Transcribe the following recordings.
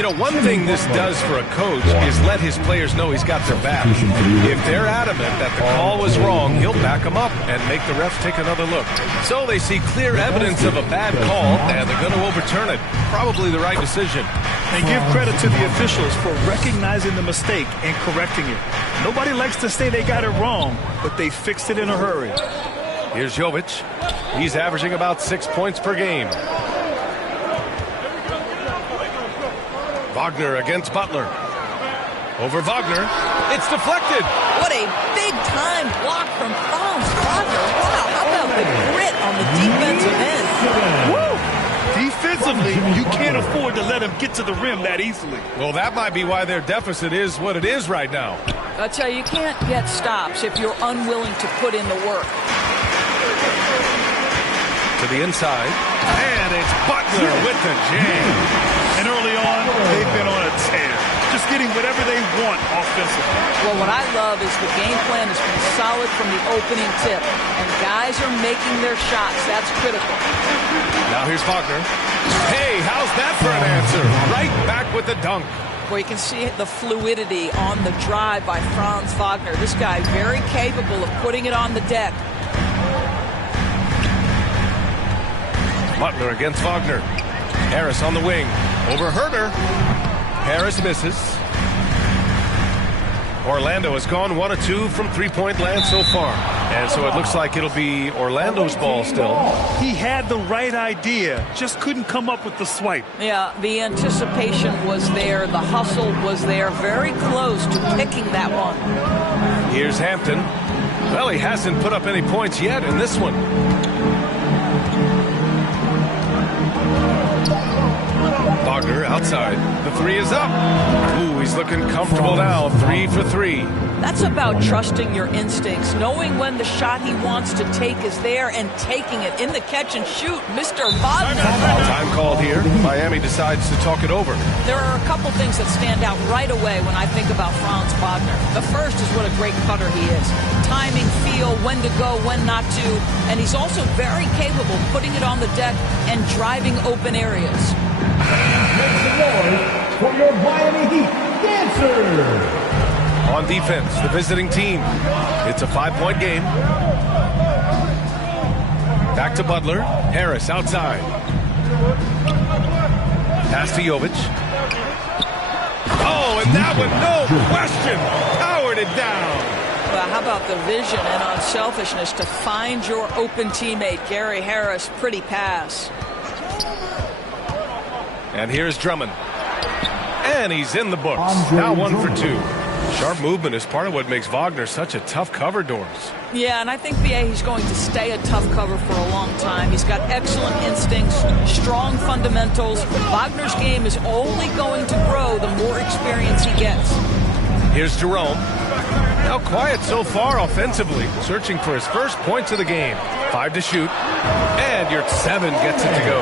You know, one thing this does for a coach is let his players know he's got their back. If they're adamant that the call was wrong, he'll back them up and make the refs take another look. So they see clear evidence of a bad call, and they're going to overturn it. Probably the right decision. And give credit to the officials for recognizing the mistake and correcting it. Nobody likes to say they got it wrong, but they fixed it in a hurry. Here's Jovic. He's averaging about 6 points per game. Wagner against Butler. Over Wagner. It's deflected. What a big-time block from Franz Wagner. Wow, how about the grit on the defensive end? Woo! Defensively, you can't afford to let him get to the rim that easily. Well, that might be why their deficit is what it is right now. I tell you, you can't get stops if you're unwilling to put in the work. To the inside. And it's Butler with the jam. And early on, they've been on a tear. Just getting whatever they want offensively. Well, what I love is the game plan has been solid from the opening tip. And guys are making their shots. That's critical. Now here's Wagner. Hey, how's that for an answer? Right back with the dunk. Where you can see the fluidity on the drive by Franz Wagner. This guy very capable of putting it on the deck. Butler against Wagner. Harris on the wing. Over Herter. Harris misses. Orlando has gone 1 of 2 from three-point land so far. And so it looks like it'll be Orlando's ball still. He had the right idea, just couldn't come up with the swipe. Yeah, the anticipation was there. The hustle was there. Very close to picking that one. Here's Hampton. Well, he hasn't put up any points yet in this one. Wagner outside. The three is up. Ooh, he's looking comfortable now. 3 for 3. That's about trusting your instincts, knowing when the shot he wants to take is there and taking it in the catch and shoot. Mr. Wagner. Time called here. Miami decides to talk it over. There are a couple things that stand out right away when I think about Franz Wagner. The first is what a great cutter he is. Timing, feel, when to go, when not to. And he's also very capable of putting it on the deck and driving open areas. Make some noise for your Miami Heat dancers. On defense, the visiting team. It's a 5-point game. Back to Butler. Harris outside. Pass to Jovic. Oh, and that one, no question, powered it down. Well, how about the vision and unselfishness to find your open teammate, Gary Harris. Pretty pass. And here's Drummond. And he's in the books. Now 1 for 2. Sharp movement is part of what makes Wagner such a tough cover, Doris. Yeah, and I think, B.A., he's going to stay a tough cover for a long time. He's got excellent instincts, strong fundamentals. Wagner's game is only going to grow the more experience he gets. Here's Jerome. Now quiet so far offensively, searching for his first points of the game. 5 to shoot. And your 7 gets it to go.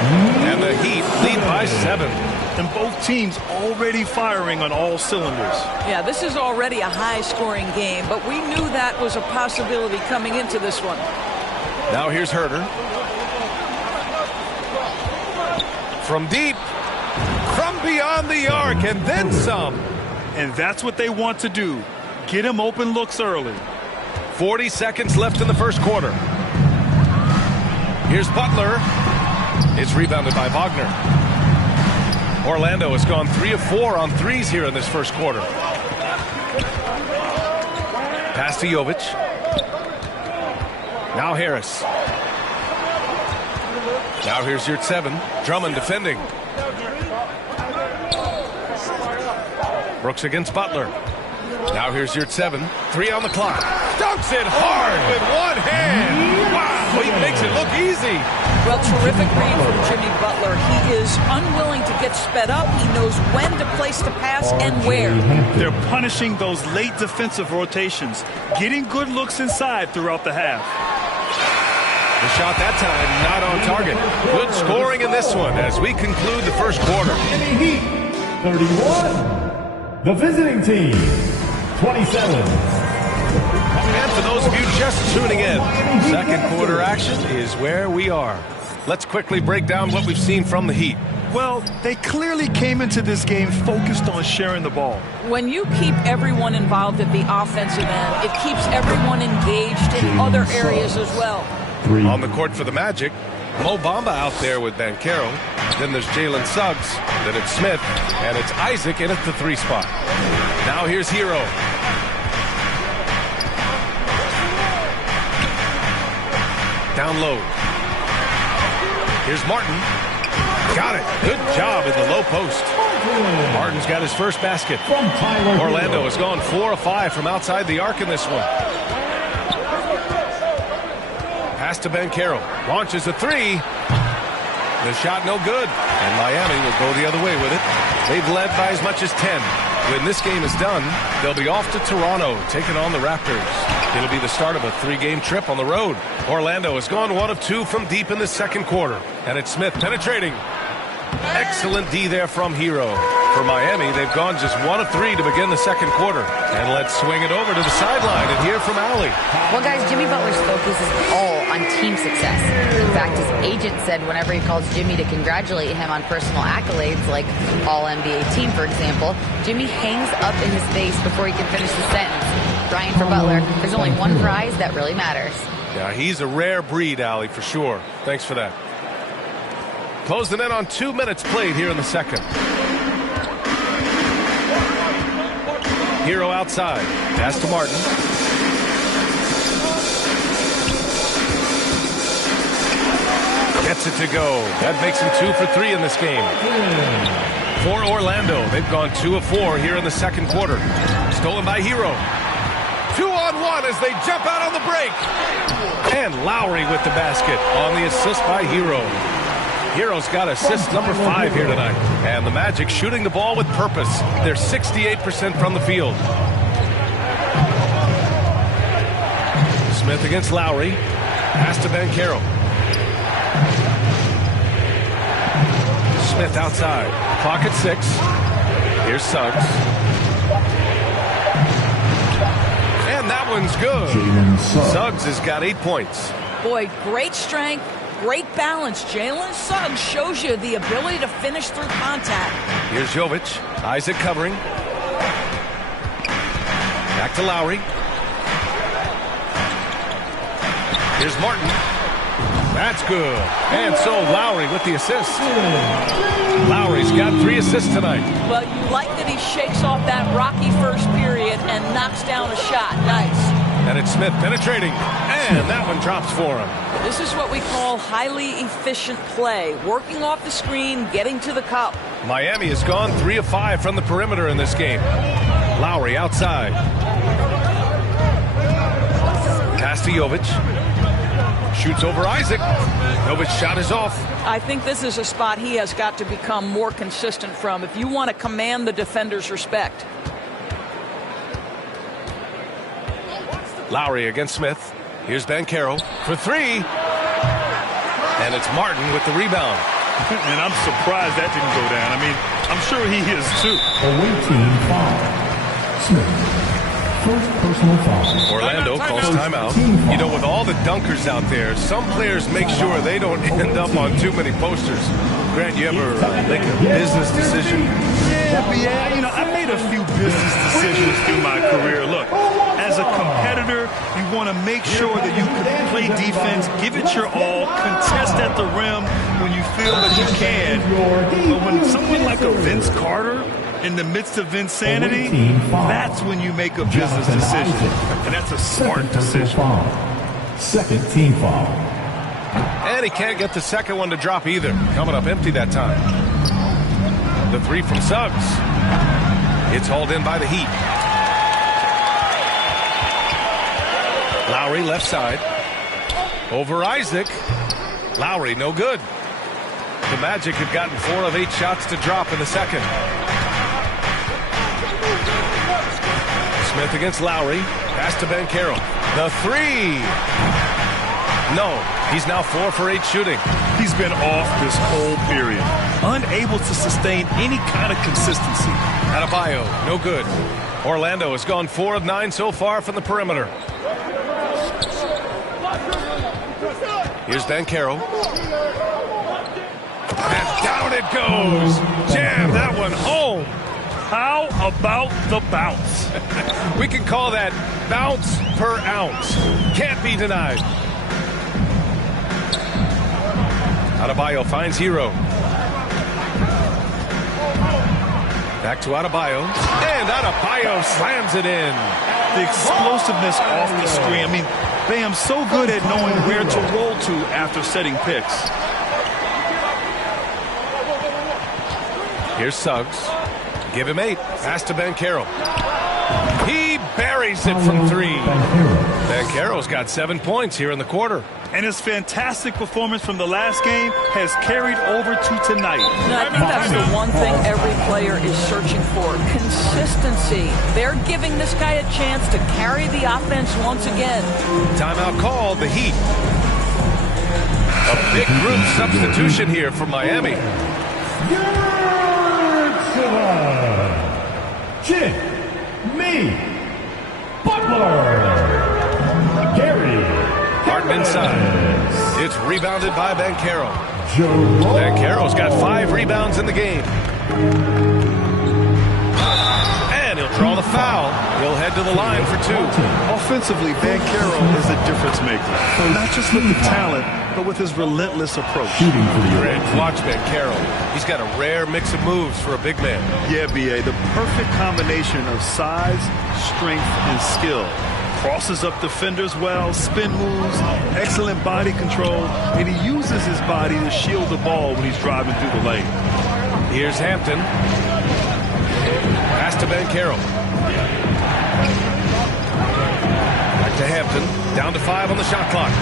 And the Heat lead by 7. And both teams already firing on all cylinders. Yeah, this is already a high-scoring game, but we knew that was a possibility coming into this one. Now here's Herter. From deep. From beyond the arc, and then some. And that's what they want to do. Get him open looks early. 40 seconds left in the first quarter. Here's Butler. It's rebounded by Wagner. Orlando has gone 3 of 4 on threes here in this first quarter. Pass to Jovic. Now Harris. Now here's your 7. Drummond defending. Brooks against Butler. Now here's your 7. 3 on the clock. Dunks it hard with one hand. Wow, he makes it look easy. Well, terrific read from Jimmy Butler. He is unwilling to get sped up. He knows when to place the pass and where. They're punishing those late defensive rotations, getting good looks inside throughout the half. The shot that time not on target. Good scoring in this one as we conclude the first quarter. Miami Heat 31. The visiting team 27. And for those of you just tuning in, second quarter action is where we are. Let's quickly break down what we've seen from the Heat. Well, they clearly came into this game focused on sharing the ball. When you keep everyone involved at the offensive end, it keeps everyone engaged in other areas as well. On the court for the Magic, Mo Bamba out there with Banchero. Then there's Jalen Suggs. Then it's Smith. And it's Isaac in at the 3 spot. Now here's Hero. Down low. Here's Martin. Got it. Good job in the low post. Martin's got his first basket. Orlando has gone 4 of 5 from outside the arc in this one. Pass to Banchero. Launches a 3. The shot no good. And Miami will go the other way with it. They've led by as much as 10. When this game is done, they'll be off to Toronto, taking on the Raptors. It'll be the start of a 3-game trip on the road. Orlando has gone 1 of 2 from deep in the second quarter. And it's Smith penetrating. Excellent D there from Hero. For Miami, they've gone just 1 of 3 to begin the second quarter. And let's swing it over to the sideline and hear from Allie. Well, guys, Jimmy Butler's focus is all on team success. In fact, his agent said whenever he calls Jimmy to congratulate him on personal accolades, like All-NBA team, for example, Jimmy hangs up in his face before he can finish the sentence. Brian, for Butler, there's only one prize that really matters. Yeah, he's a rare breed, Allie, for sure. Thanks for that. Closing in on 2 minutes played here in the second. Hero outside. Pass to Martin. Gets it to go. That makes him 2 for 3 in this game. For Orlando, they've gone 2 of 4 here in the second quarter. Stolen by Hero. 2-on-1 as they jump out on the break. And Lowry with the basket on the assist by Hero. Hero's got assist number 5 here tonight. And the Magic shooting the ball with purpose. They're 68% from the field. Smith against Lowry. Pass to Banchero. Smith outside. Clock at 6. Here's Suggs. And that one's good. Suggs has got 8 points. Boy, great strength. Great balance. Jalen Suggs shows you the ability to finish through contact. Here's Jovic. Isaac covering. Back to Lowry. Here's Martin. That's good. And so Lowry with the assist. Lowry's got 3 assists tonight. Well, you like that he shakes off that rocky first period and knocks down a shot. Nice. And it's Smith penetrating. And that one drops for him. This is what we call highly efficient play. Working off the screen, getting to the cup. Miami has gone 3 of 5 from the perimeter in this game. Lowry outside. Pass to Jovic. Shoots over Isaac. Jovic's shot is off. I think this is a spot he has got to become more consistent from if you want to command the defender's respect. Lowry against Smith. Here's Banchero for 3. And it's Martin with the rebound. And I'm surprised that didn't go down. I mean, I'm sure he is too. Away team foul. Smith. First personal foul. Orlando calls timeout. You know, with all the dunkers out there, some players make sure they don't end up on too many posters. Grant, you ever make a business decision? Yeah, you know, I made a few business decisions through my career. Look, as a competitor, you want to make sure that you can play defense, give it your all, contest at the rim when you feel that you can. But when someone like a Vince Carter, in the midst of insanity, that's when you make a business decision. And that's a smart decision. Second team foul. And he can't get the second one to drop either. Coming up empty that time. The 3 from Suggs. It's hauled in by the Heat. Lowry left side. Over Isaac. Lowry no good. The Magic have gotten 4 of 8 shots to drop in the second. Smith against Lowry. Pass to Banchero. The 3. No. He's now 4 for 8 shooting. He's been off this whole period. Unable to sustain any kind of consistency. Adebayo, no good. Orlando has gone 4 of 9 so far from the perimeter. Here's Banchero. And down it goes. Jam that one home. How about the bounce? We can call that bounce per ounce. Can't be denied. Adebayo finds Hero. Back to Adebayo. And Adebayo slams it in. The explosiveness off the screen. I mean, Bam's so good at knowing where to roll to after setting picks. Here's Suggs. Give him 8. Pass to Banchero. He buries it from 3. Banchero's got 7 points here in the quarter. And his fantastic performance from the last game has carried over to tonight. I think that's the one thing every player is searching for. Consistency. They're giving this guy a chance to carry the offense once again. Timeout called, the Heat. A big group substitution here for Miami. Jimmy Butler. Gary. Martin inside. It's rebounded by Banchero. Banchero's got 5 rebounds in the game. And he'll draw the foul. He'll head to the line for 2. Offensively, Banchero is a difference maker. Not just with the talent, but with his relentless approach. Watch Banchero. He's got a rare mix of moves for a big man. Yeah, B.A., the perfect combination of size, strength, and skill. Crosses up defenders well, spin moves, excellent body control, and he uses his body to shield the ball when he's driving through the lane. Here's Hampton. Pass to Banchero. Back to Hampton. Down to 5 on the shot clock.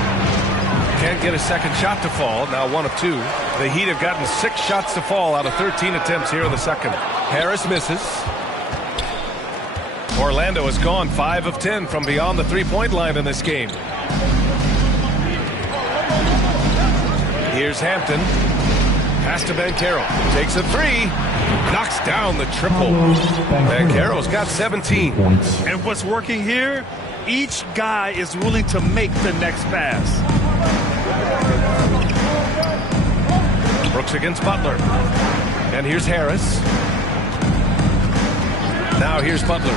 Can't get a second shot to fall. Now 1 of 2. The Heat have gotten 6 shots to fall out of 13 attempts here in the second. Harris misses. Orlando has gone 5 of 10 from beyond the three-point line in this game. Here's Hampton. Pass to Banchero. Takes a 3. Knocks down the triple. Banchero's got 17. And what's working here? Each guy is willing to make the next pass. Brooks against Butler. And here's Harris. Now here's Butler.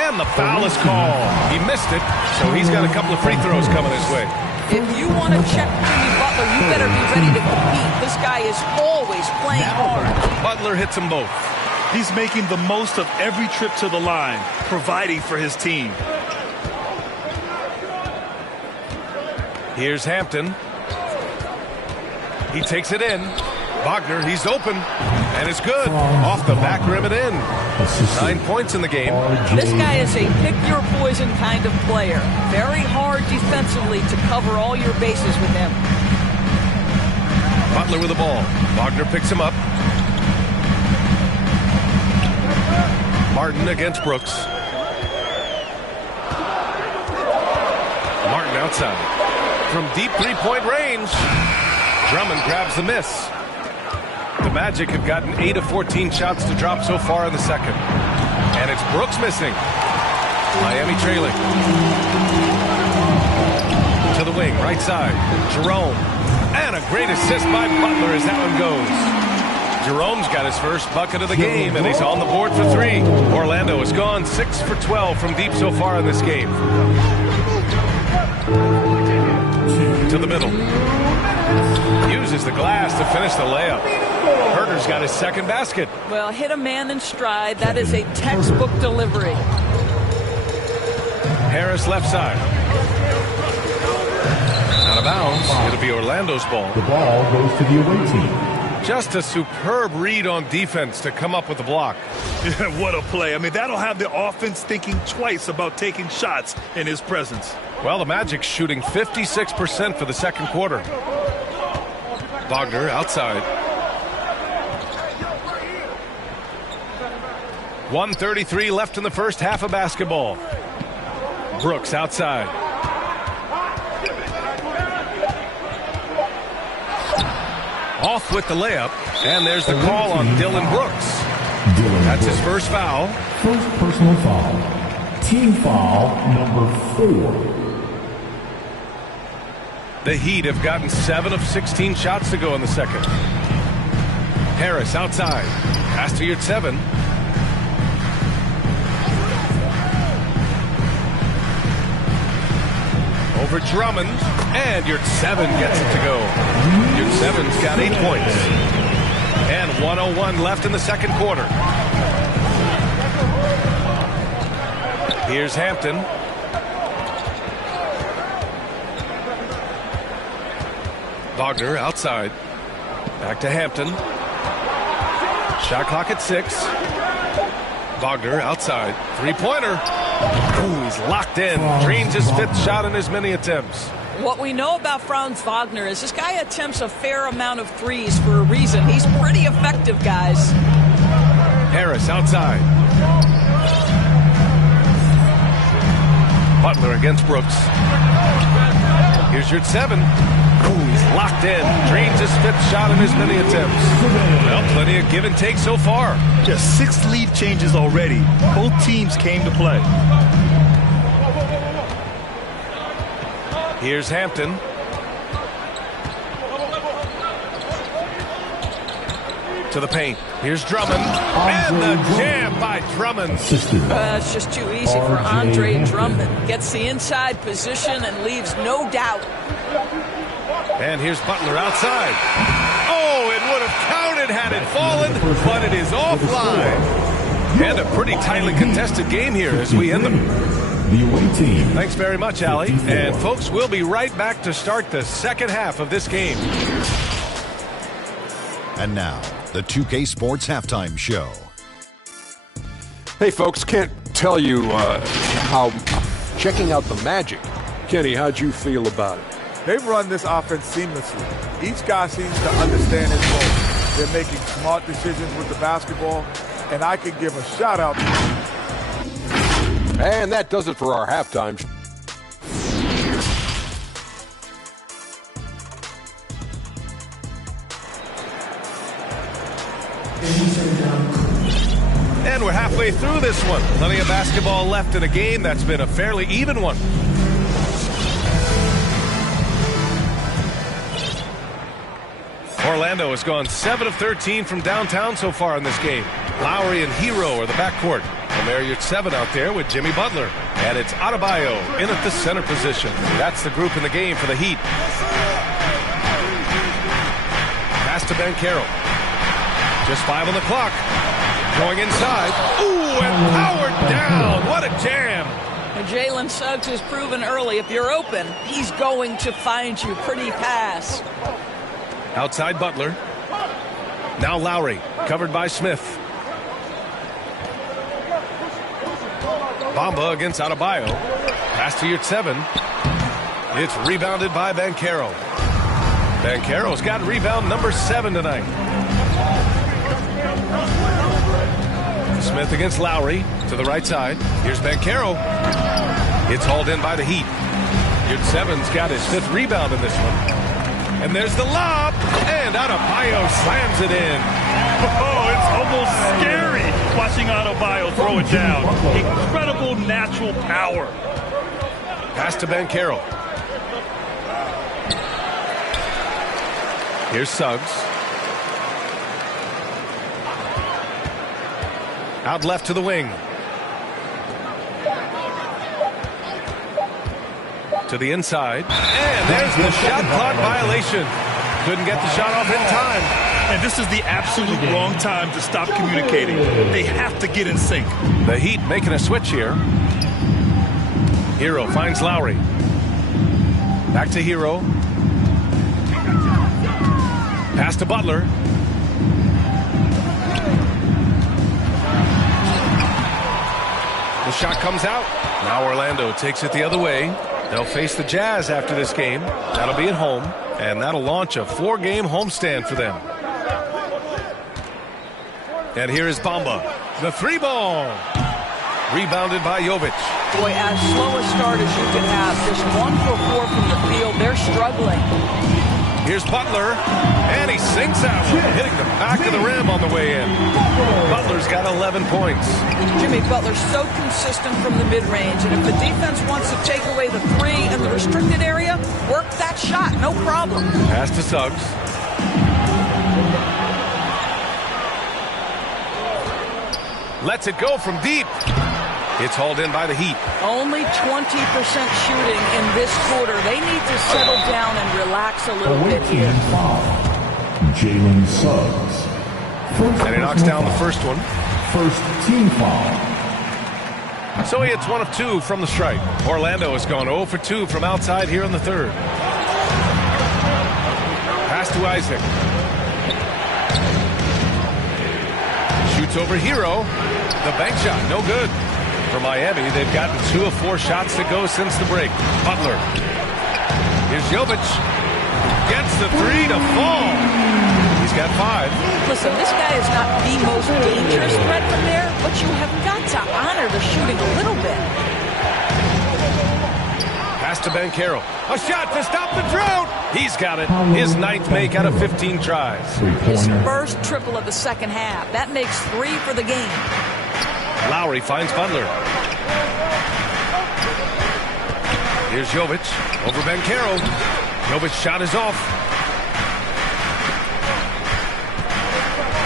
And the foul is called. He missed it, so he's got a couple of free throws coming his way. If you want to check Jimmy Butler, you better be ready to compete. This guy is always playing hard. Butler hits them both. He's making the most of every trip to the line, providing for his team. Here's Hampton. He takes it in. Wagner, he's open, and it's good. Off the back rim and in. 9 points in the game. This guy is a pick-your-poison kind of player. Very hard defensively to cover all your bases with him. Butler with the ball. Wagner picks him up. Martin against Brooks. Martin outside. From deep three-point range. Drummond grabs the miss. The Magic have gotten 8 of 14 shots to drop so far in the second. And it's Brooks missing. Miami trailing. To the wing, right side. Jerome. And a great assist by Butler as that one goes. Jerome's got his first bucket of the game, and he's on the board for 3. Orlando has gone 6 for 12 from deep so far in this game. To the middle. Uses the glass to finish the layup. Herter's got his second basket. Well, hit a man in stride. That is a textbook delivery. Harris left side. Out of bounds. It'll be Orlando's ball. The ball goes to the away team. Just a superb read on defense to come up with the block. What a play. I mean, that'll have the offense thinking twice about taking shots in his presence. Well, the Magic's shooting 56% for the second quarter. Wagner outside. 1:33 left in the first half of basketball. Brooks outside. Off with the layup, and there's the call on Dylan Brooks. That's his first foul. First personal foul. Team foul number 4. The Heat have gotten 7 of 16 shots to go in the second. Harris outside. Pass to your 7. Over Drummond, and your 7 gets it to go. Your 7's got 8 points. And 1:01 left in the second quarter. Here's Hampton. Wagner outside. Back to Hampton. Shot clock at 6. Wagner outside. Three-pointer. Ooh, he's locked in. Drains his 5th shot in as many attempts. What we know about Franz Wagner is this guy attempts a fair amount of threes for a reason. He's pretty effective, guys. Harris outside. Butler against Brooks. Here's your 7. Ooh, he's locked in. Drains his 5th shot in as many attempts. Well, plenty of give and take so far. Just 6 lead changes already. Both teams came to play. Here's Hampton. To the paint. Here's Drummond. And the jam by Drummond. It's just too easy for Andre Drummond. Gets the inside position and leaves no doubt. And here's Butler outside. Oh, it would have counted had it fallen, but it is offline. And a pretty tightly contested game here as we end them. Thanks very much, Allie. And folks, we'll be right back to start the second half of this game. And now, the 2K Sports Halftime Show. Hey, folks, can't tell you how checking out the Magic. Kenny, how'd you feel about it? They've run this offense seamlessly. Each guy seems to understand his role. They're making smart decisions with the basketball, and I can give a shout-out to them. And that does it for our halftime. And we're halfway through this one. Plenty of basketball left in a game that's been a fairly even one. Orlando has gone 7 of 13 from downtown so far in this game. Lowry and Hero are the backcourt. And there your 7 out there with Jimmy Butler. And it's Adebayo in at the center position. That's the group in the game for the Heat. Pass to Banchero. Just 5 on the clock. Going inside. Ooh, and powered down. What a jam. And Jalen Suggs has proven early, if you're open, he's going to find you. Pretty pass. Outside Butler. Now Lowry, covered by Smith. Bamba against Adebayo. Pass to your 7. It's rebounded by Banchero. Banchero's got rebound number 7 tonight. Smith against Lowry to the right side. Here's Banchero. It's hauled in by the Heat. Your 7's got his 5th rebound in this one. And there's the lob, and Adebayo slams it in. Oh, it's almost scary watching Adebayo throw it down. Incredible natural power. Pass to Banchero. Here's Suggs. Out left to the wing. To the inside. And there's the shot clock violation. Couldn't get the shot off in time. And this is the absolute wrong time to stop communicating. They have to get in sync. The Heat making a switch here. Hero finds Lowry. Back to Hero. Pass to Butler. The shot comes out. Now Orlando takes it the other way. They'll face the Jazz after this game. That'll be at home, and that'll launch a 4-game homestand for them. And here is Bamba. The 3-ball. Rebounded by Jovic. Boy, as slow a start as you can have. Just 1 for 4 from the field. They're struggling. Here's Butler, and he sinks that one, hitting the back of the rim on the way in. Butler's got 11 points. Jimmy Butler's so consistent from the mid-range, and if the defense wants to take away the three in the restricted area, work that shot, no problem. Pass to Suggs. Lets it go from deep. It's hauled in by the Heat. Only 20% shooting in this quarter. They need to settle down and relax a little bit here. Jalen Suggs. And he knocks down the first one. First team foul. So he hits 1 of 2 from the stripe. Orlando has gone 0 for 2 from outside here in the third. Pass to Isaac. Shoots over Hero. The bank shot, no good. For Miami, they've gotten 2 of 4 shots to go since the break. Butler. Here's Jovic. Gets the 3 to fall. He's got 5. Listen, this guy is not the most dangerous threat from there, but you have got to honor the shooting a little bit. Pass to Banchero. A shot to stop the drought. He's got it. His 9th make out of 15 tries. His first triple of the second half. That makes 3 for the game. Lowry finds Butler. Here's Jovic over Banchero. Jovic's shot is off.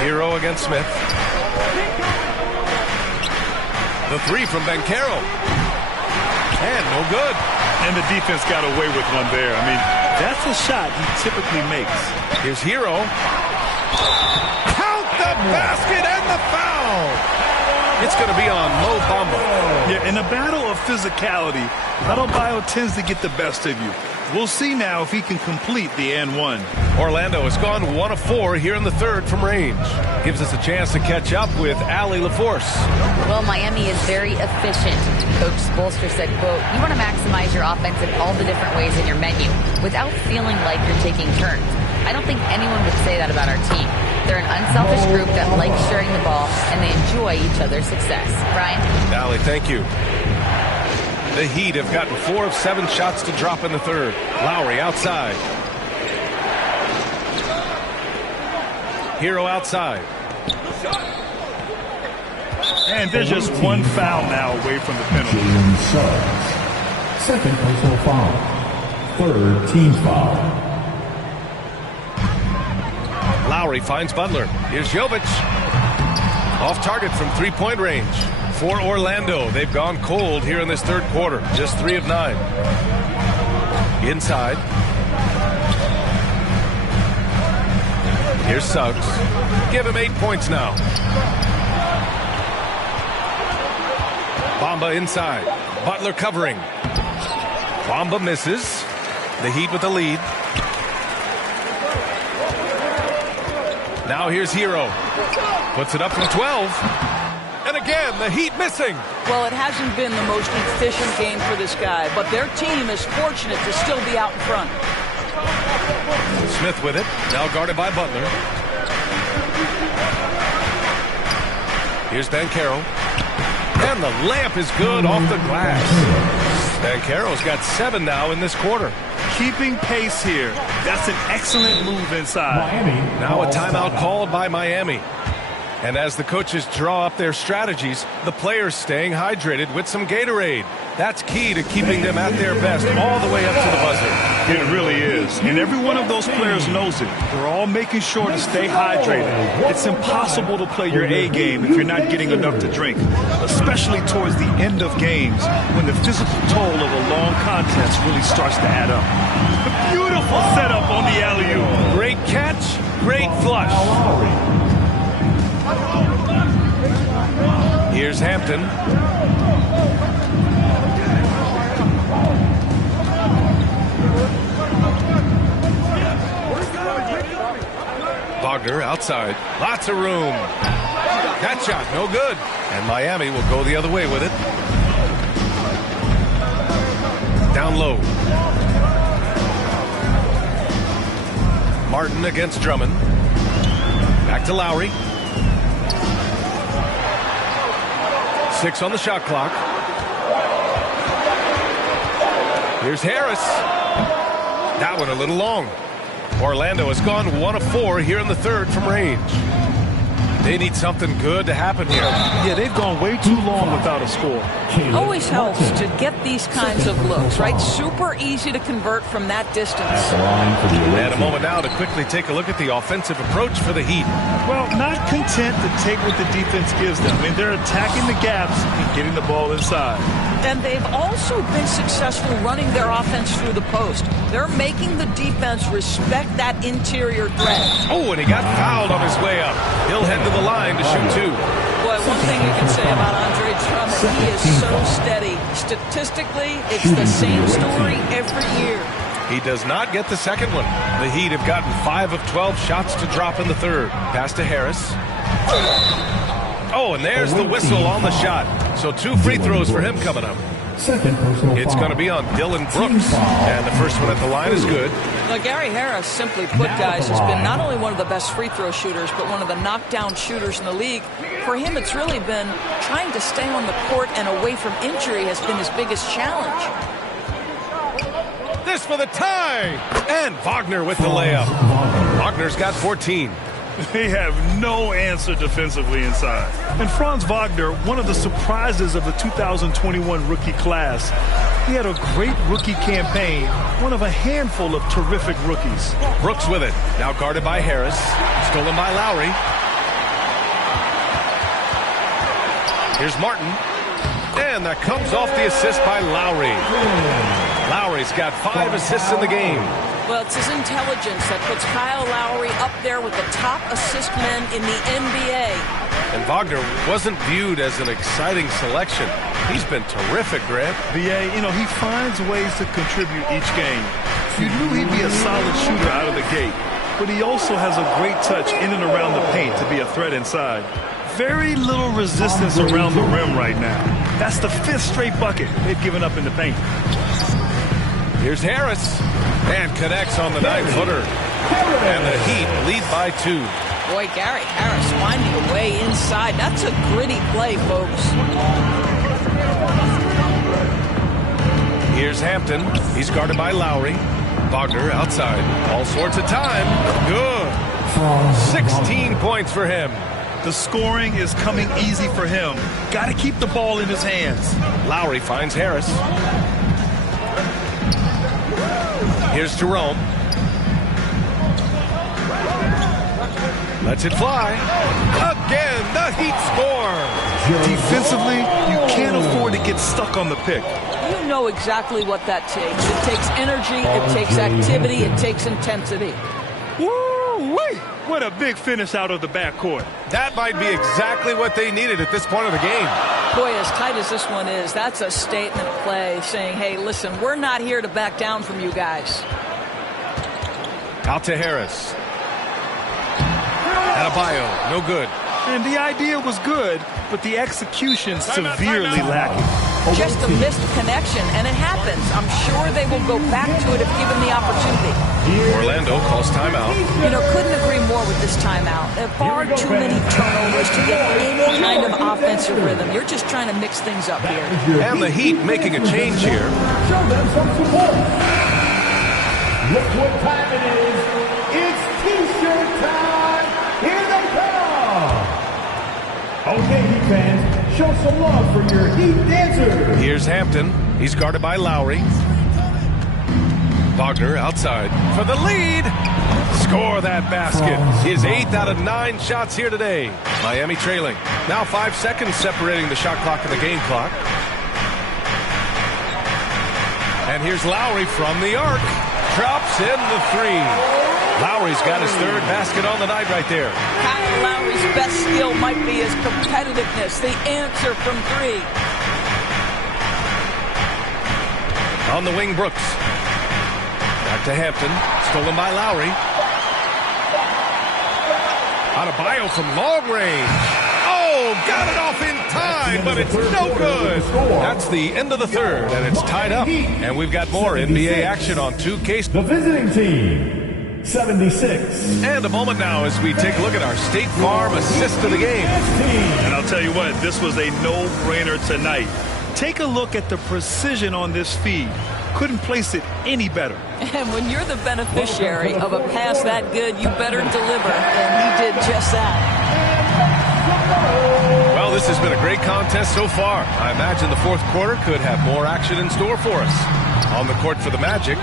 Hero against Smith. The 3 from Banchero. And no good. And the defense got away with one there. I mean, that's a shot he typically makes. Here's Hero. Count the basket and the foul. It's going to be on Mo Bamba. Yeah, in a battle of physicality, Adebayo tends to get the best of you. We'll see now if he can complete the and one. Orlando has gone 1 of 4 here in the third from range. Gives us a chance to catch up with Allie LaForce. Well, Miami is very efficient. Coach Spoelstra said, quote, "You want to maximize your offense in all the different ways in your menu without feeling like you're taking turns." I don't think anyone would say that about our team. They're an unselfish group that likes sharing the ball, and they enjoy each other's success. Brian? Allie, thank you. The Heat have gotten 4 of 7 shots to drop in the third. Lowry outside. Hero outside. And there's just one foul now away from the penalty. Jalen Suggs. Second personal foul. Third team foul. Lowry finds Butler. Here's Jovic. Off target from 3-point range. For Orlando, they've gone cold here in this third quarter. Just 3 of 9. Inside. Here's Suggs. Give him 8 points now. Bamba inside. Butler covering. Bamba misses. The Heat with the lead. Now here's Hero. Puts it up from 12. And again, the Heat missing. Well, it hasn't been the most efficient game for this guy, but their team is fortunate to still be out in front. Smith with it. Now guarded by Butler. Here's Banchero. And the layup is good off the glass. Banchero's got 7 now in this quarter. Keeping pace here. That's an excellent move inside. Now a timeout called by Miami. And as the coaches draw up their strategies, the players staying hydrated with some Gatorade. That's key to keeping them at their best all the way up to the buzzer. It really is. And every one of those players knows it. They're all making sure to stay hydrated. It's impossible to play your A game if you're not getting enough to drink, especially towards the end of games when the physical toll of a long contest really starts to add up. A beautiful setup on the alley-oop. Great catch, great flush. Here's Hampton. Wagner outside. Lots of room. That shot, no good. And Miami will go the other way with it. Down low. Martin against Drummond. Back to Lowry. 6 on the shot clock. Here's Harris. That one a little long. Orlando has gone 1 of 4 here in the third from range. They need something good to happen here. Yeah, they've gone way too long without a score. Always helps to get these kinds of looks, right? Super easy to convert from that distance. And a moment now to quickly take a look at the offensive approach for the Heat. Well, not content to take what the defense gives them. I mean, they're attacking the gaps and getting the ball inside. And they've also been successful running their offense through the post. They're making the defense respect that interior threat. Oh, and he got fouled on his way up. He'll head to the line to shoot 2. Boy, one thing you can say about Andre Drummond, he is so steady. Statistically, it's the same story every year. He does not get the second one. The Heat have gotten 5 of 12 shots to drop in the third. Pass to Harris. Oh, and there's the whistle on the shot. So 2 free throws for him coming up. It's going to be on Dylan Brooks. And the first one at the line is good. Now, Gary Harris, simply put, guys, has been not only one of the best free throw shooters, but one of the knockdown shooters in the league. For him, it's really been trying to stay on the court and away from injury has been his biggest challenge. This for the tie. And Wagner with the layup. Wagner's got 14. They have no answer defensively inside. And Franz Wagner, one of the surprises of the 2021 rookie class. He had a great rookie campaign, one of a handful of terrific rookies. Brooks with it. Now guarded by Harris. Stolen by Lowry. Here's Martin. And that comes off the assist by Lowry. Lowry's got 5 assists in the game. Well, it's his intelligence that puts Kyle Lowry up there with the top assist men in the NBA. And Wagner wasn't viewed as an exciting selection. He's been terrific, Grant. BA, you know, he finds ways to contribute each game. You knew he'd be a solid shooter out of the gate, but he also has a great touch in and around the paint to be a threat inside. Very little resistance around the rim right now. That's the 5th straight bucket they've given up in the paint. Here's Harris. And connects on the 9-footer. And the Heat lead by 2. Boy, Gary Harris finding a way inside. That's a gritty play, folks. Here's Hampton. He's guarded by Lowry. Wagner outside. All sorts of time. Good. 16 points for him. The scoring is coming easy for him. Got to keep the ball in his hands. Lowry finds Harris. Here's Jerome. Lets it fly. Again, the Heat score. Defensively, you can't afford to get stuck on the pick. You know exactly what that takes. It takes energy, it takes activity, it takes intensity. Woo-wee! What a big finish out of the backcourt. That might be exactly what they needed at this point of the game. Boy, as tight as this one is, that's a statement play saying, hey, listen, we're not here to back down from you guys. Out to Harris. Adebayo, no good. And the idea was good, but the execution severely lacking. Just a missed connection, and it happens. I'm sure they will go back to it if given the opportunity. Orlando calls timeout. You know, couldn't agree more with this timeout. There are far too many turnovers to get any kind of offensive rhythm. You're just trying to mix things up here. And the Heat making a change here. Show them some support. Look what time it is. It's T-shirt time. Here they come. Okay, Heat fans, show some love for your Heat dancers. Here's Hampton. He's guarded by Lowry. Wagner outside for the lead. Score that basket. His 8th out of 9 shots here today. Miami trailing. Now 5 seconds separating the shot clock and the game clock. And here's Lowry from the arc. Drops in the 3. Lowry's got his 3rd basket on the night right there. Kyle Lowry's best skill might be his competitiveness, the answer from 3. On the wing, Brooks. Back to Hampton. Stolen by Lowry. Adebayo from long range. Oh, got it off in time, but it's no good. That's the end of the 3rd, and it's tied up. And we've got more NBA action on 2K. The visiting team, 76. And a moment now as we take a look at our State Farm assist of the game. And I'll tell you what, this was a no-brainer tonight. Take a look at the precision on this feed. Couldn't place it any better. And when you're the beneficiary of a pass that good, you better deliver. And he did just that. Well, this has been a great contest so far. I imagine the fourth quarter could have more action in store for us. On the court for the Magic,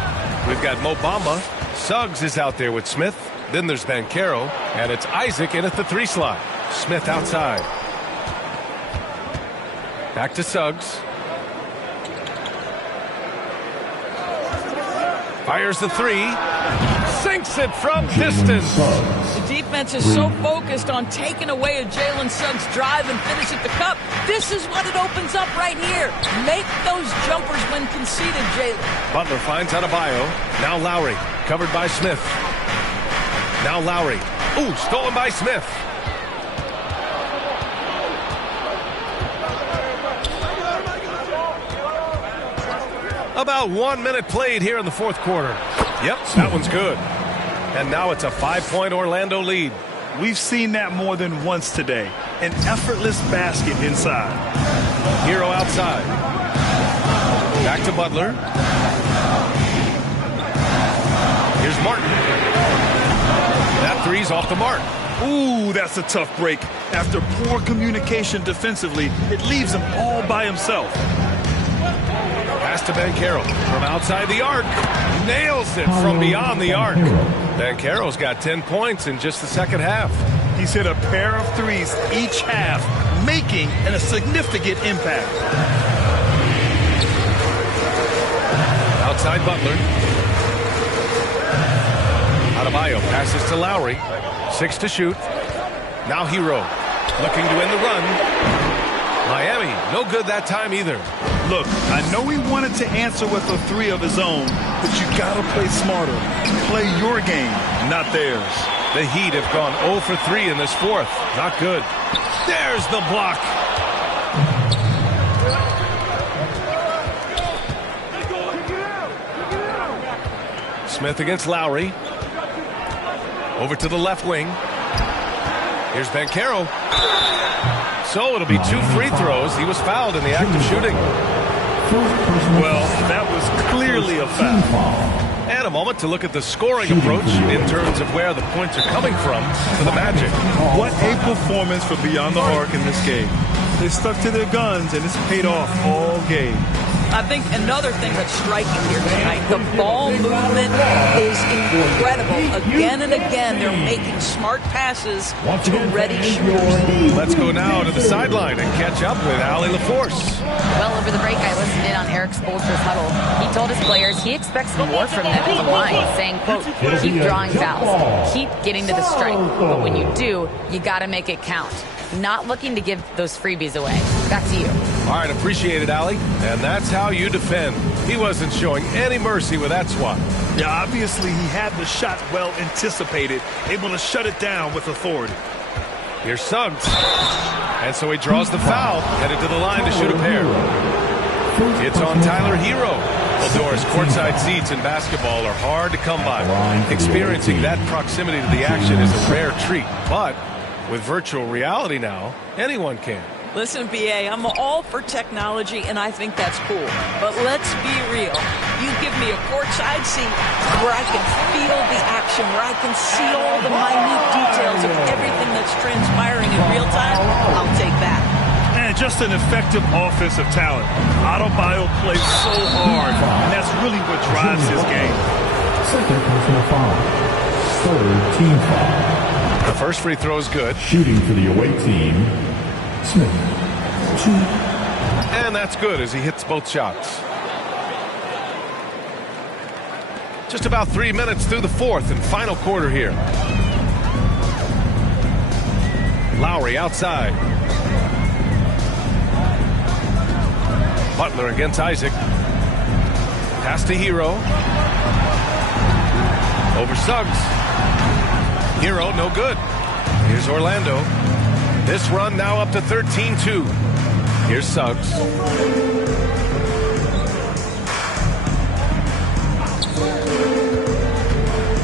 we've got Mo Bamba. Suggs is out there with Smith. Then there's Banchero, and it's Isaac in at the 3 slot. Smith outside. Back to Suggs. Fires the 3. Sinks it from distance. The defense is so focused on taking away a Jalen Suggs drive and finish at the cup. This is what it opens up right here. Make those jumpers when conceded, Jalen. Butler finds Adebayo. Now Lowry, covered by Smith. Now Lowry. Ooh, stolen by Smith. About 1 minute played here in the fourth quarter. Yep, that one's good. And now it's a 5-point Orlando lead. We've seen that more than once today. An effortless basket inside. Hero outside. Back to Butler. Here's Martin. That 3's off the mark. Ooh, that's a tough break. After poor communication defensively, it leaves him all by himself. Pass to Banchero from outside the arc. Nails it from beyond the arc. Banchero's got 10 points in just the second half. He's hit a pair of 3s each half, making a significant impact. Outside Butler. Adebayo passes to Lowry. 6 to shoot. Now Hero looking to end the run. Miami, no good that time either. Look, I know he wanted to answer with a 3 of his own, but you gotta play smarter. Play your game, not theirs. The Heat have gone 0 for 3 in this fourth. Not good. There's the block. Smith against Lowry. Over to the left wing. Here's Banchero. So it'll be 2 free throws. He was fouled in the act of shooting. Well, that was clearly a foul. And a moment to look at the scoring approach in terms of where the points are coming from for the Magic. What a performance for beyond the arc in this game. They stuck to their guns, and it's paid off all game. I think another thing that's striking here tonight, the ball movement is incredible. Again and again, they're making smart passes to ready shooters. Let's go now to the sideline and catch up with Allie LaForce. Well, over the break, I listened in on Eric Spoelstra's huddle. He told his players he expects more from them at the line, saying, quote, keep drawing fouls, keep getting to the stripe. But when you do, you got to make it count. Not looking to give those freebies away. Back to you. All right, appreciate it, Allie. And that's how you defend. He wasn't showing any mercy with that swat. Yeah, obviously he had the shot well anticipated, able to shut it down with authority. Here's Suggs. And so he draws the foul, headed to the line to shoot a pair. It's on Tyler Hero. Well, Doris, courtside seats in basketball are hard to come by. Experiencing that proximity to the action is a rare treat, but with virtual reality now, anyone can. Listen, BA, I'm all for technology, and I think that's cool. But let's be real. You give me a courtside seat where I can feel the action, where I can see all the minute details of everything that's transpiring in real time, I'll take that. And just an effective offensive talent. Adebayo plays so hard, and that's really what drives his game. Second personal foul. Third team foul. The first free throw is good. Shooting for the away team, Smith. 2. And that's good as he hits both shots. Just about 3 minutes through the fourth and final quarter here. Lowry outside. Butler against Isaac. Pass to Hero. Over Suggs. Hero, no good. Here's Orlando. This run now up to 13-2. Here's Suggs.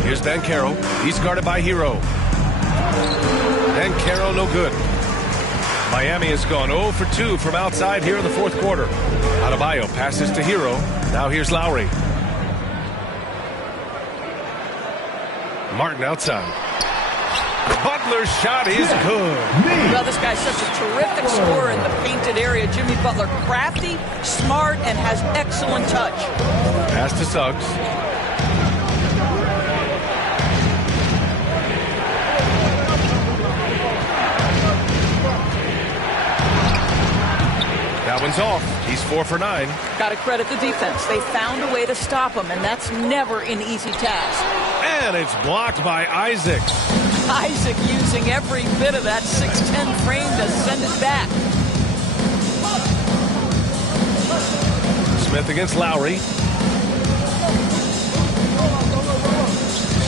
Here's Banchero. He's guarded by Hero. Banchero, no good. Miami has gone 0 for 2 from outside here in the fourth quarter. Adebayo passes to Hero. Now here's Lowry. Martin outside. Butler's shot is good. Well, this guy's such a terrific scorer in the painted area. Jimmy Butler, crafty, smart, and has excellent touch. Pass to Suggs. That one's off. He's 4 for 9. Got to credit the defense. They found a way to stop him, and that's never an easy task. And it's blocked by Isaac. Isaac using every bit of that 6'10 frame to send it back. Smith against Lowry.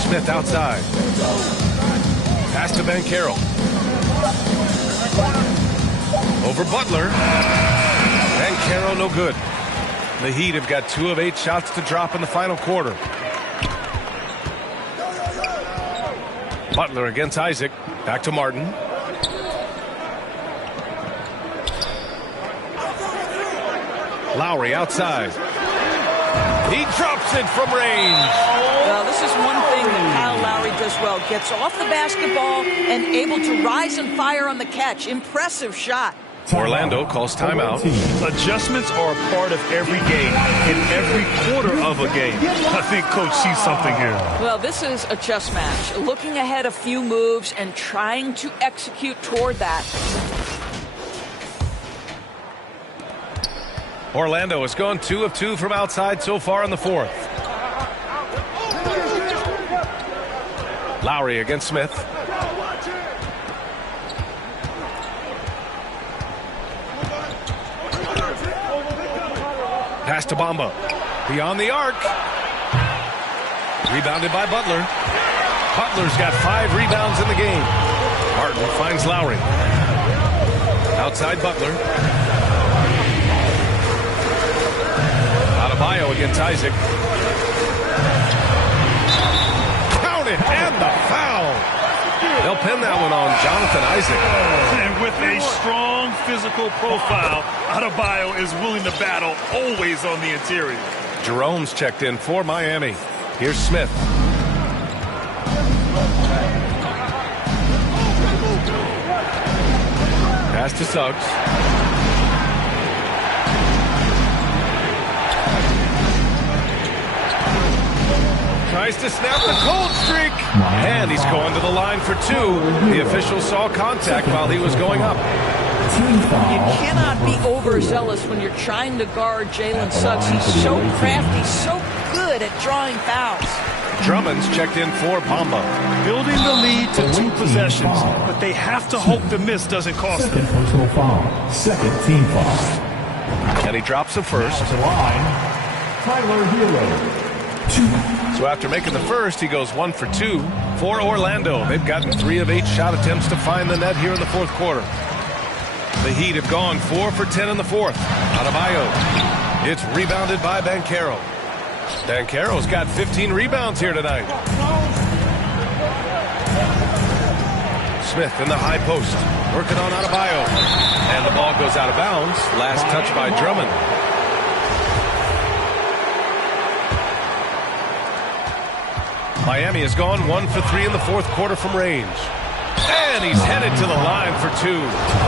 Smith outside. Pass to Banchero. Over Butler. Banchero no good. The Heat have got 2 of 8 shots to drop in the final quarter. Butler against Isaac. Back to Martin. Lowry outside. He drops it from range. Well, this is one thing that Kyle Lowry does well. Gets off the basketball and able to rise and fire on the catch. Impressive shot. Orlando calls timeout. Adjustments are a part of every game, in every quarter of a game. I think Coach sees something here. Well, this is a chess match. Looking ahead a few moves and trying to execute toward that. Orlando has gone 2 of 2 from outside so far in the fourth. Lowry against Smith. Pass to Bamba. Beyond the arc. Rebounded by Butler. Butler's got 5 rebounds in the game. Martin finds Lowry. Outside Butler. Adebayo against Isaac. Counted and the foul. They'll pin that one on Jonathan Isaac. And with a strong physical profile, Adebayo is willing to battle always on the interior. Jerome's checked in for Miami. Here's Smith. Pass to Suggs. Tries to snap the cold streak. And he's going to the line for 2. The official saw contact while he was going up. You cannot be overzealous when you're trying to guard Jalen Suggs. He's so crafty, so good at drawing fouls. Drummond's checked in for Bamba. Building the lead to 2 possessions, but they have to hope the miss doesn't cost them. Second personal foul. Second team foul. And he drops the first. At the line, Tyler Hero. 2. So after making the first, he goes 1 for 2 for Orlando. They've gotten 3 of 8 shot attempts to find the net here in the fourth quarter. The Heat have gone 4 for 10 in the fourth. Adebayo. It's rebounded by Banchero. Banchero's got 15 rebounds here tonight. Smith in the high post. Working on Adebayo. And the ball goes out of bounds. Last touch by Drummond. Miami has gone 1 for 3 in the fourth quarter from range. And he's headed to the line for 2.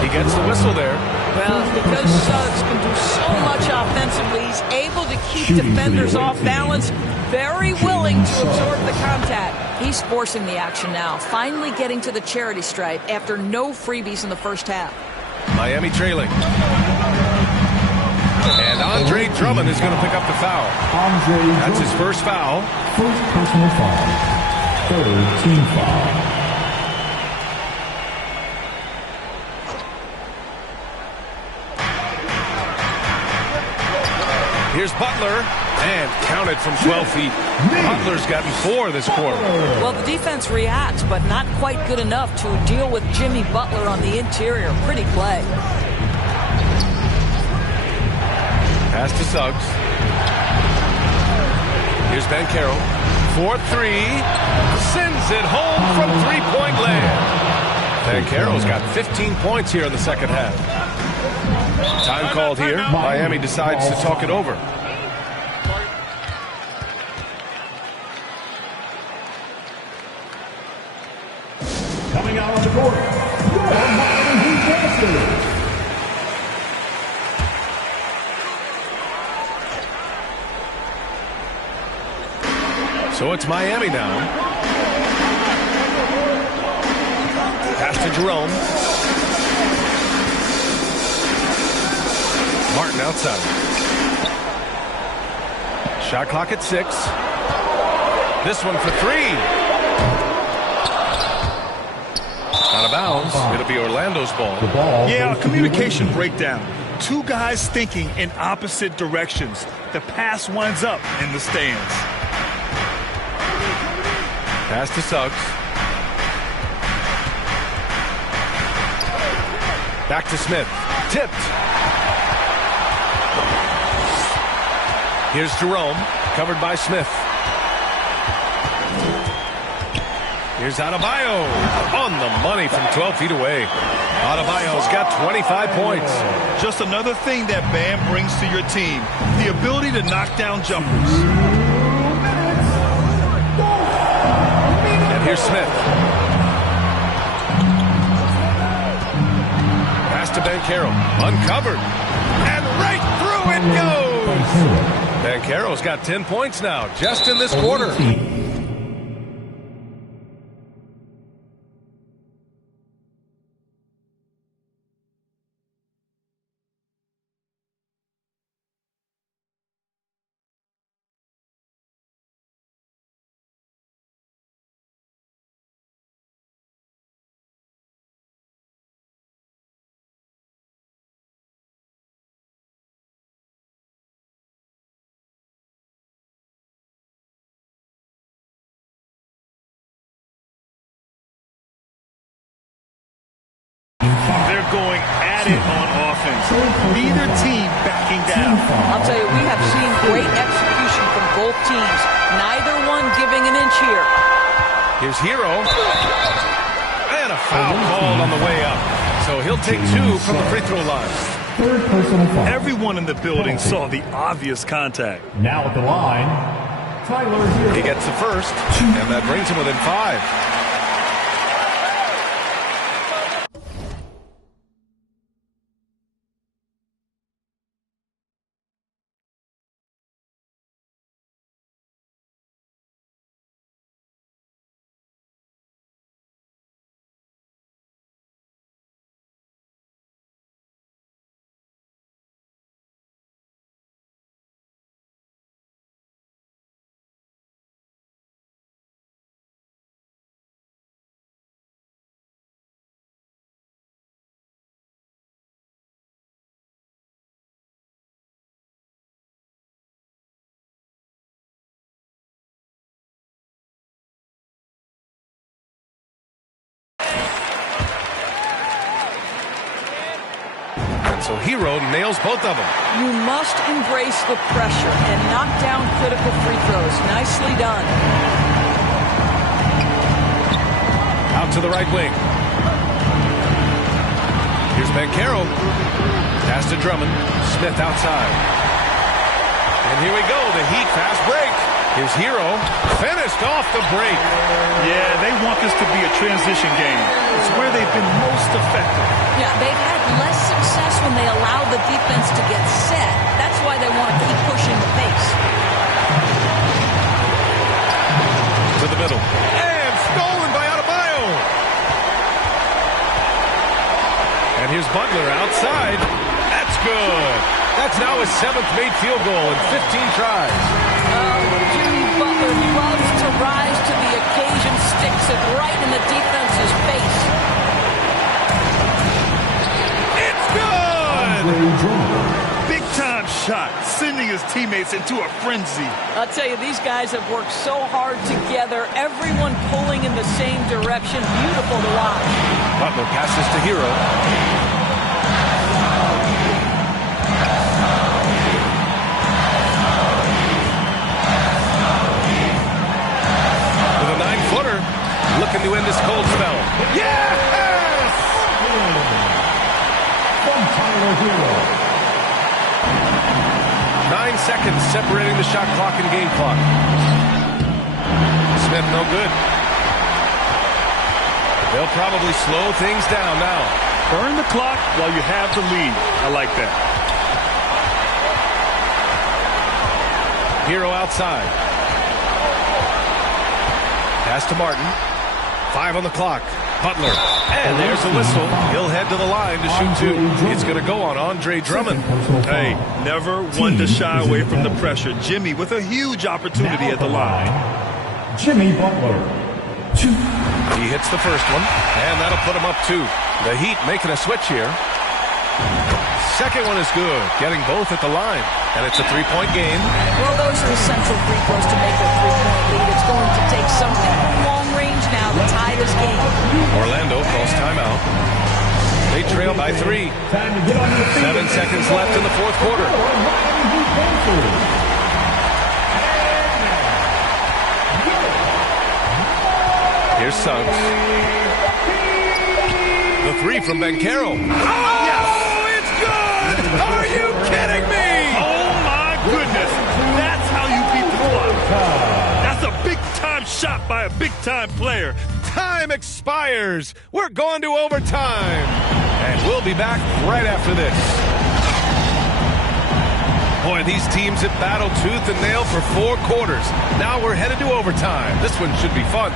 He gets the whistle there. Well, because Suggs can do so much offensively, he's able to keep defenders off balance, very willing to absorb the contact. He's forcing the action now, finally getting to the charity stripe after no freebies in the first half. Miami trailing. And Andre Drummond is going to pick up the foul. That's his first foul. First personal foul. Third team foul. Here's Butler, and counted from 12 feet. Butler's gotten 4 this quarter. Well, the defense reacts, but not quite good enough to deal with Jimmy Butler on the interior. Pretty play. Pass to Suggs. Here's Banchero. 4-3. Sends it home from 3-point land. Banchero's got 15 points here in the second half. Time called here. Miami decides to talk it over. Coming out on the court, your Miami Heat dancers. So it's Miami now. Pass to Jerome. Martin outside. Shot clock at 6. This one for 3. Out of bounds. It'll be Orlando's ball. Yeah, a communication breakdown. Two guys thinking in opposite directions. The pass winds up in the stands. Pass to Suggs. Back to Smith. Tipped. Here's Jerome. Covered by Smith. Here's Adebayo. On the money from 12 feet away. Adebayo's got 25 points. Just another thing that Bam brings to your team. The ability to knock down jumpers. And here's Smith. Pass to Banchero. Uncovered. And right through it goes. Banchero's got 10 points now, just in this quarter. They're going at it on offense. Neither team backing down. I'll tell you, we have seen great execution from both teams. Neither one giving an inch here. Here's Hero. And a foul called on the way up. So he'll take 2 from the free throw line. Third personal foul. Everyone in the building saw the obvious contact. Now at the line, Tyler Hero. He gets the first, and that brings him within 5. So Hero nails both of them. You must embrace the pressure and knock down critical free throws. Nicely done. Out to the right wing. Here's Banchero. Pass to Drummond. Smith outside. And here we go, the Heat fast break. Here's Hero. Finished off the break. Yeah, they want this to be a transition game. It's where they've been most effective. Yeah, they've had less success when they allow the defense to get set. That's why they want to keep pushing the pace. To the middle. And stolen by Adebayo. And here's Butler outside. That's good. That's now his 7th made field goal in 15 tries. Jimmy Butler loves to rise to the occasion, sticks it right in the defense's face. It's good! Big time shot, sending his teammates into a frenzy. I'll tell you, these guys have worked so hard together, everyone pulling in the same direction. Beautiful to watch. Butler passes to Hero. Looking to end this cold spell. Yes! final hero. 9 seconds separating the shot clock and game clock. Smith no good. They'll probably slow things down now. Burn the clock while you have the lead. I like that. Hero outside. Pass to Martin. 5 on the clock. Butler. And there's the whistle. He'll head to the line to shoot 2. It's going to go on Andre Drummond. Hey, never one to shy away from the pressure. Jimmy with a huge opportunity at the line. Jimmy Butler. 2. He hits the first one, and that'll put him up 2. The Heat making a switch here. Second one is good, getting both at the line. And it's a 3-point game. Well, those are essential free throws to make a 3-point lead. It's going to take something from long range now to tie this game. Orlando calls timeout. They trail by 3. 7 seconds left in the fourth quarter. Here's Suggs. The 3 from Banchero. Oh, it's good! Are you kidding me? Oh, my goodness. That's how you beat the clock. That's a big-time shot by a big-time player. Time expires. We're going to overtime. And we'll be back right after this. Boy, these teams have battled tooth and nail for 4 quarters. Now we're headed to overtime. This one should be fun.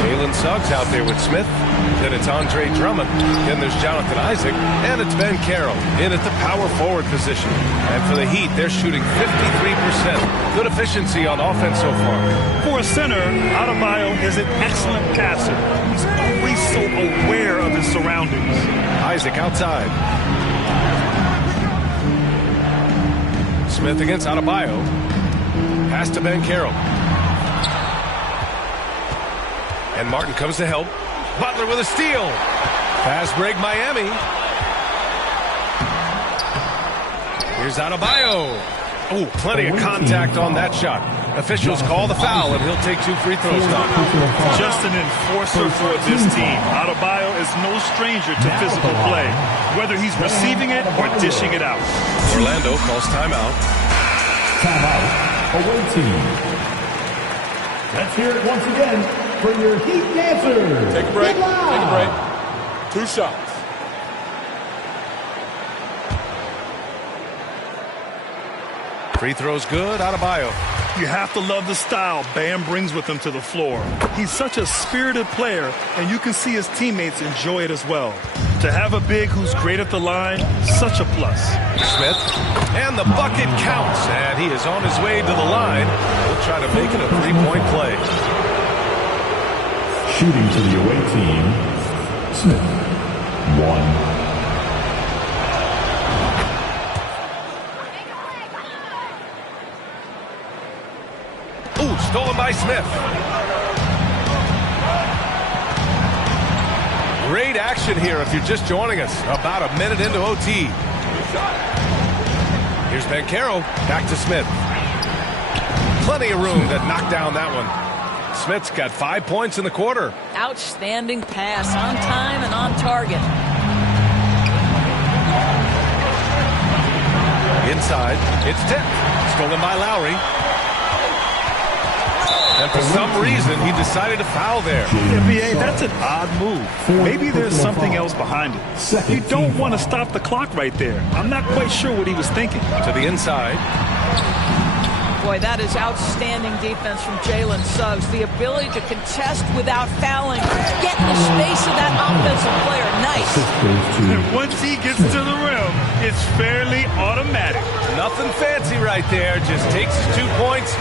Jalen Suggs out there with Smith. Then it's Andre Drummond. Then there's Jonathan Isaac. And it's Banchero in at the power forward position. And for the Heat, they're shooting 53%. Good efficiency on offense so far. For a center, Adebayo is an excellent passer. He's always so aware of his surroundings. Isaac outside. Smith against Adebayo. Pass to Banchero. And Martin comes to help. Butler with a steal. Fast break Miami. Here's Adebayo. Oh, plenty of contact on that shot. Officials call the foul, and he'll take 2 free throws now. Just an enforcer for this team. Adebayo is no stranger to physical play, whether he's receiving it or dishing it out. Orlando calls timeout. Timeout. Away team. Let's hear it once again for your Heat dancers. Take a break. Take a break. 2 shots. Free throws good. Adebayo. You have to love the style Bam brings with him to the floor. He's such a spirited player, and you can see his teammates enjoy it as well. To have a big who's great at the line, such a plus. Smith, and the bucket counts, and he is on his way to the line. He'll try to make it a 3-point play. Shooting to the away team, Smith. 1. Ooh, stolen by Smith. Great action here if you're just joining us. About a minute into OT. Here's Banchero. Back to Smith. Plenty of room to knock down that one. Smith's got 5 points in the quarter. Outstanding pass, on time and on target. Inside, it's tipped. Stolen by Lowry. And for some reason, he decided to foul there. NBA, that's an odd move. Maybe there's something else behind it. You don't want to stop the clock right there. I'm not quite sure what he was thinking. To the inside. Boy, that is outstanding defense from Jalen Suggs. The ability to contest without fouling. Get in the space of that offensive player. Nice. And once he gets to the rim, it's fairly automatic. Nothing fancy right there. Just takes his 2 points,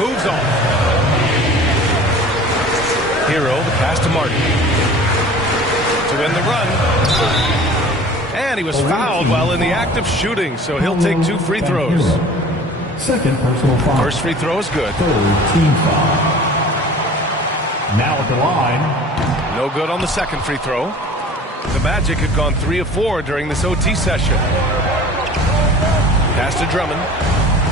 moves on. Hero, the pass to Martin. To win the run. And he was fouled while in the act of shooting, so he'll take 2 free throws. Second personal foul. First free throw is good. Third team foul. Now at the line. No good on the second free throw. The Magic had gone 3 of 4 during this OT session. Pass to Drummond.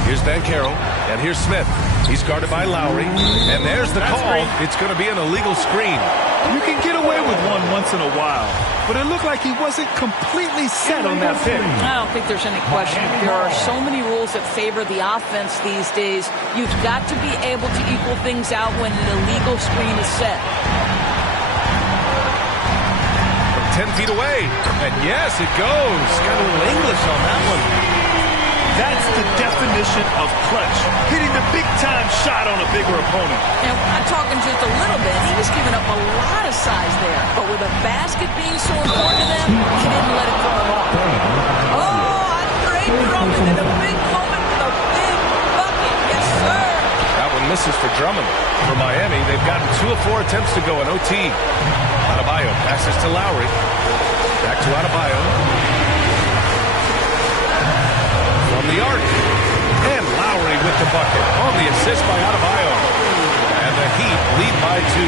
Here's Banchero. And here's Smith. He's guarded by Lowry. And there's the call. It's going to be an illegal screen. You can get away with one once in a while, but it looked like he wasn't completely set on that pick. I don't think there's any question. There are so many rules that favor the offense these days. You've got to be able to equal things out when an illegal screen is set. 10 feet away. And yes, it goes. Got a little English on that one. That's the definition of clutch. Hitting the big-time shot on a bigger opponent. And I'm talking just a little bit. He was giving up a lot of size there. But with a basket being so important to them, he didn't let it throw him off. Oh, Andre Drummond in a big moment with a big bucket. Yes, sir. That one misses for Drummond. For Miami, they've gotten 2 of 4 attempts to go in OT. Adebayo passes to Lowry. Back to Adebayo. From the arc. And Lowry with the bucket on the assist by Adebayo. And the Heat lead by 2.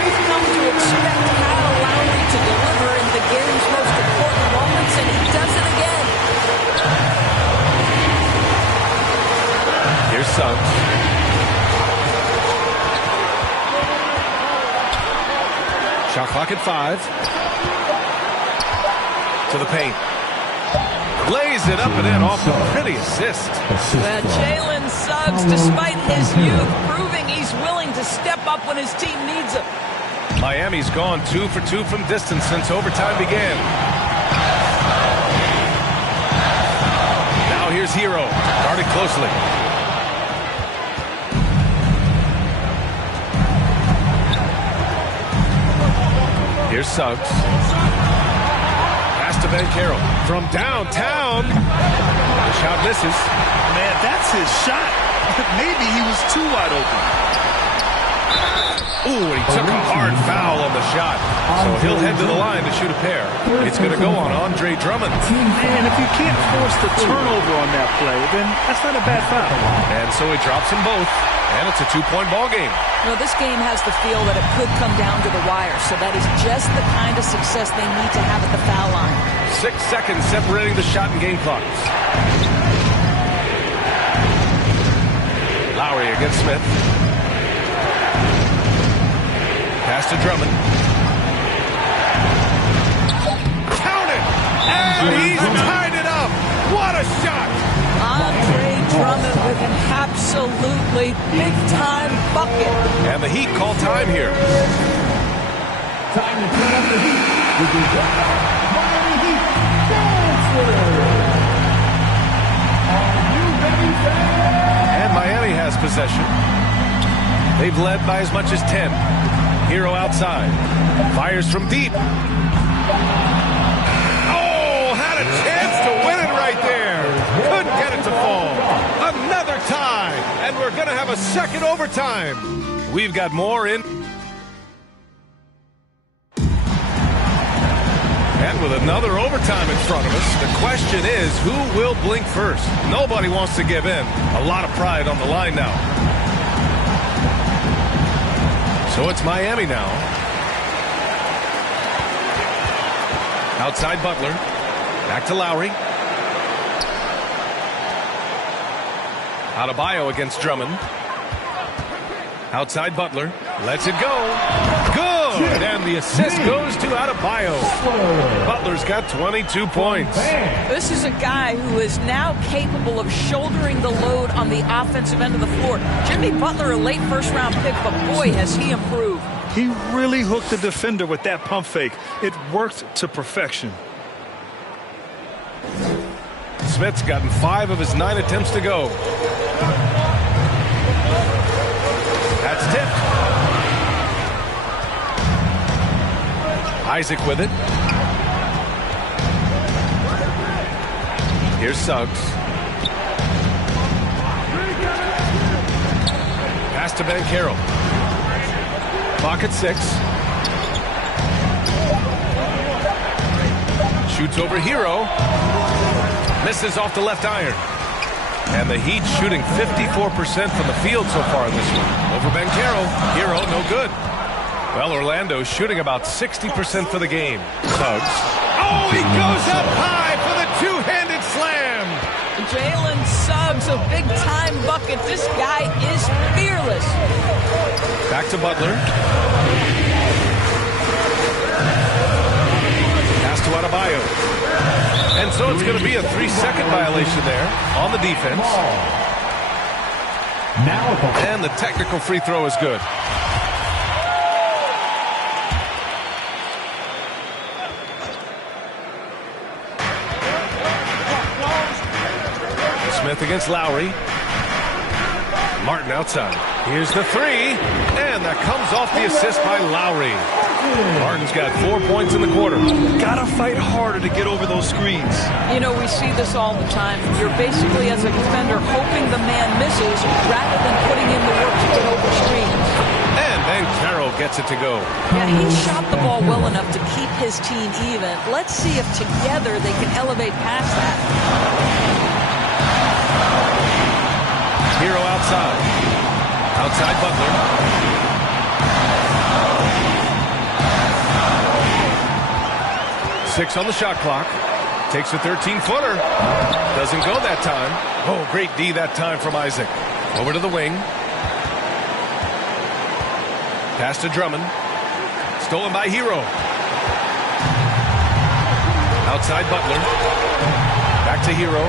We've come to expect Kyle Lowry to deliver in the game's most important moments, and he does it again. Here's Suggs. Shot clock at 5. To the paint. Lays it up and in off the pretty assist. Well, Jalen Suggs, despite his youth, proving he's willing to step up when his team needs him. Miami's gone 2 for 2 from distance since overtime began. Now here's Hero. Guarded closely. Here's Suggs. Pass to Ben Carroll. From downtown. The shot misses. Man, that's his shot. Maybe he was too wide open. Ooh, and he took a hard foul on the shot. So he'll head to the line to shoot a pair. It's going to go on Andre Drummond. Man, if you can't force the turnover on that play, then that's not a bad foul. And so he drops them both. And it's a 2-point ball game. You know, this game has the feel that it could come down to the wire, so that is just the kind of success they need to have at the foul line. 6 seconds separating the shot and game clocks. Lowry against Smith. Pass to Drummond. Count it! And he's tied it up! What a shot! Andre Drummond with an absolutely big-time bucket. And the Heat call time here. Time to turn up the heat with the Miami Heat transfer. Are you ready, fans? And Miami has possession. They've led by as much as 10. Hero outside. Fires from deep. Oh, had a chance to win it right there. Couldn't get it to fall. Another tie. And we're going to have a second overtime. We've got more in. And with another overtime in front of us, the question is, who will blink first? Nobody wants to give in. A lot of pride on the line now. So it's Miami now. Outside Butler. Back to Lowry. Adebayo against Drummond. Outside Butler. Lets it go. Good! And the assist goes to Adebayo. Butler's got 22 points. This is a guy who is now capable of shouldering the load on the offensive end of the floor. Jimmy Butler, a late first-round pick, but boy, has he improved. He really hooked the defender with that pump fake. It worked to perfection. Smith's gotten 5 of his 9 attempts to go. That's tipped. Isaac with it. Here's Suggs. Pass to Ben Carroll. Clock at 6. Shoots over Hero. Misses off the left iron. And the Heat shooting 54% from the field so far in this one. Over Ben Carroll. Hero, no good. Well, Orlando's shooting about 60% for the game. Suggs. Oh, he goes up high for the two-handed slam. Jalen Suggs a big-time bucket. This guy is fearless. Back to Butler. Pass to Adebayo. And so it's going to be a 3-second violation there on the defense. And the technical free throw is good. Smith against Lowry. Martin outside. Here's the three, and that comes off the assist by Lowry. Martin's got 4 points in the quarter. Gotta fight harder to get over those screens. You know, we see this all the time. You're basically, as a defender, hoping the man misses rather than putting in the work to get over screens. And Banchero gets it to go. Yeah, he shot the ball well enough to keep his team even. Let's see if together they can elevate past that. Hero outside. Outside Butler. Six on the shot clock. Takes a 13-footer. Doesn't go that time. Oh, great D that time from Isaac. Over to the wing. Pass to Drummond. Stolen by Hero. Outside Butler. Back to Hero.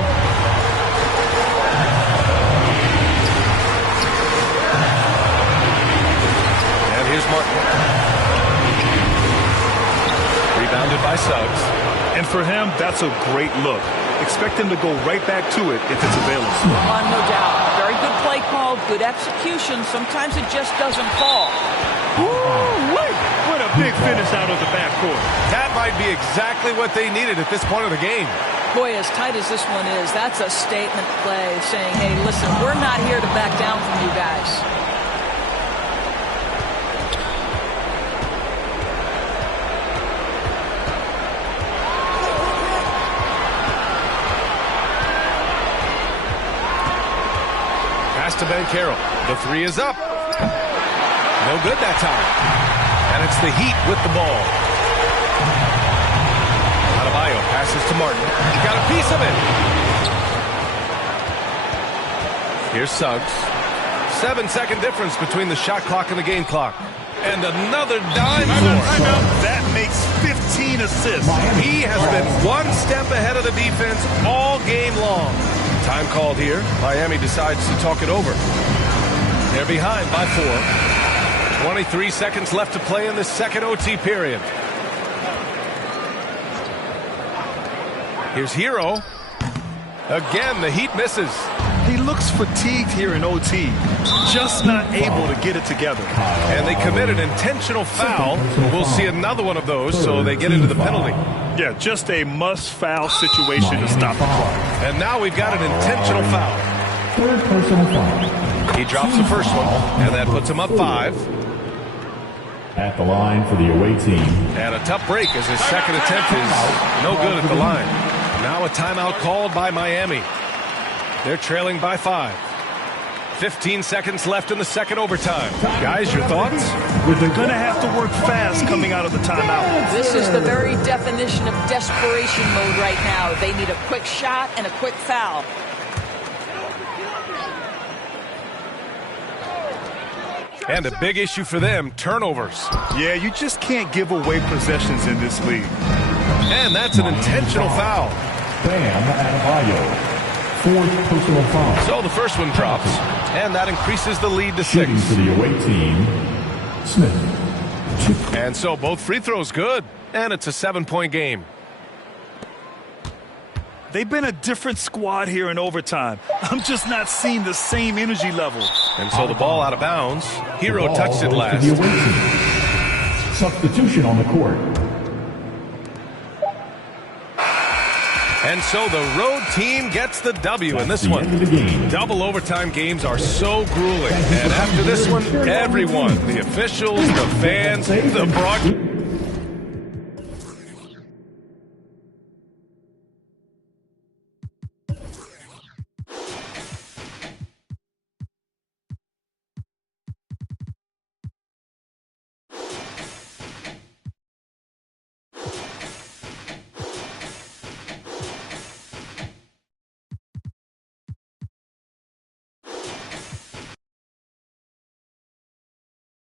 And here's Martin. Rebounded by Suggs. And for him, that's a great look. Expect him to go right back to it if it's available. No doubt. Very good play call, good execution. Sometimes it just doesn't fall. What a big finish out of the backcourt. That might be exactly what they needed at this point of the game. Boy, as tight as this one is, that's a statement play saying, hey, listen, we're not here to back down from you guys. Pass to Banchero. The three is up. No good that time. And it's the Heat with the ball. Adebayo passes to Martin. He got a piece of it. Here's Suggs. 7-second difference between the shot clock and the game clock. And another dime for him. That makes 15 assists. He has been one step ahead of the defense all game long. Time called here. Miami decides to talk it over. They're behind by 4. 23 seconds left to play in the second OT period. Here's Hero. Again, the Heat misses. He looks fatigued here in OT. Just not able to get it together. And they commit an intentional foul. We'll see another one of those, so they get into the penalty. Yeah, just a must-foul situation to stop the clock. And now we've got an intentional foul. Third personal foul. He drops the first one, and that puts him up 5. At the line for the away team. And a tough break as his second attempt is no good at the line. Now a timeout called by Miami. They're trailing by 5. 15 seconds left in the second overtime. Guys, your thoughts? They're going to have to work fast coming out of the timeout. This is the very definition of desperation mode right now. They need a quick shot and a quick foul. And a big issue for them, turnovers. Yeah, you just can't give away possessions in this league. And that's an intentional foul. Bam Adebayo. Fourth personal foul. So the first one drops, and that increases the lead to 6. Shooting for the away team, Smith. And so both free throws good, and it's a 7-point game. They've been a different squad here in overtime. I'm just not seeing the same energy level. And so the ball out of bounds. Hero touched it last. Substitution on the court. And so the road team gets the W in this one. Double overtime games are so grueling. And after this one, everyone, the officials, the fans, the broadcast.